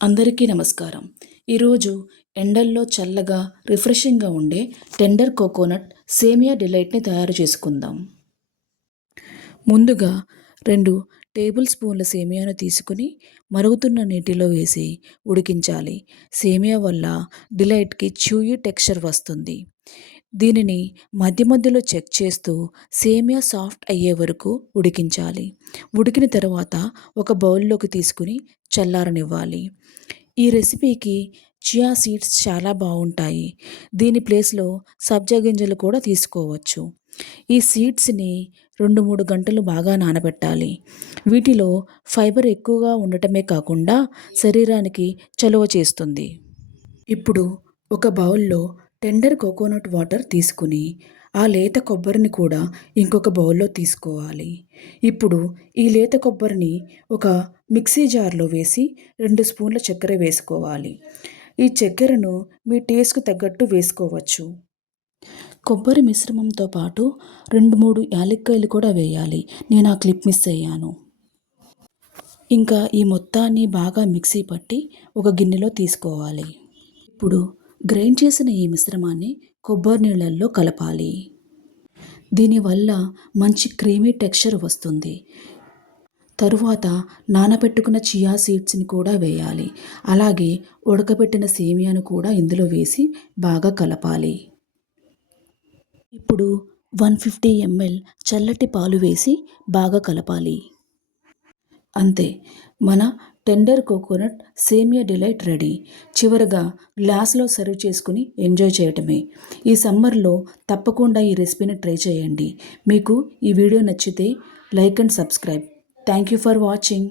అందరికీ నమస్కారం. ఈరోజు ఎండల్లో చల్లగా రిఫ్రెషింగ్గా ఉండే టెండర్ కోకోనట్ సేమియా డిలైట్ని తయారు చేసుకుందాం. ముందుగా 2 టేబుల్ స్పూన్ల సేమియాను తీసుకుని మరుగుతున్న నీటిలో వేసి ఉడికించాలి. సేమియా వల్ల డిలైట్కి చ్యూయీ టెక్స్చర్ వస్తుంది. దీనిని మధ్య మధ్యలో చెక్ చేస్తూ సేమియా సాఫ్ట్ అయ్యే వరకు ఉడికించాలి. ఉడికిన తర్వాత ఒక బౌల్లోకి తీసుకుని చల్లారనివ్వాలి. ఈ రెసిపీకి చియా సీడ్స్ చాలా బాగుంటాయి. దీని ప్లేస్లో సబ్జా గింజలు కూడా తీసుకోవచ్చు. ఈ సీడ్స్ని 2-3 గంటలు బాగా నానబెట్టాలి. వీటిలో ఫైబర్ ఎక్కువగా ఉండటమే కాకుండా శరీరానికి చలువ చేస్తుంది. ఇప్పుడు ఒక బౌల్లో టెండర్ కోకోనట్ వాటర్ తీసుకుని ఆ లేత కొబ్బరిని కూడా ఇంకొక బౌల్లో తీసుకోవాలి. ఇప్పుడు ఈ లేత కొబ్బరిని ఒక మిక్సీ జార్లో వేసి 2 స్పూన్ల చక్కెర వేసుకోవాలి. ఈ చక్కెరను మీ టేస్ట్కు తగ్గట్టు వేసుకోవచ్చు. కొబ్బరి మిశ్రమంతో పాటు 2-3 యాలక్కాయలు కూడా వేయాలి. నేను ఆ క్లిప్ మిస్ అయ్యాను. ఇంకా ఈ మొత్తాన్ని బాగా మిక్సీ పట్టి ఒక గిన్నెలో తీసుకోవాలి. ఇప్పుడు గ్రైండ్ చేసిన ఈ మిశ్రమాన్ని కొబ్బరి నీళ్ళల్లో కలపాలి. దీనివల్ల మంచి క్రీమీ టెక్స్చర్ వస్తుంది. తరువాత నానబెట్టుకున్న చియా సీడ్స్ని కూడా వేయాలి. అలాగే ఉడకబెట్టిన సేమియాను కూడా ఇందులో వేసి బాగా కలపాలి. ఇప్పుడు 150 ml చల్లటి పాలు వేసి బాగా కలపాలి. అంతే, మన టెండర్ కోకోనట్ సేమియా డిలైట్ రెడీ. చివరగా గ్లాస్లో సర్వ్ చేసుకుని ఎంజాయ్ చేయటమే. ఈ సమ్మర్లో తప్పకుండా ఈ రెసిపీని ట్రై చేయండి. మీకు ఈ వీడియో నచ్చితే like and subscribe. Thank you for watching.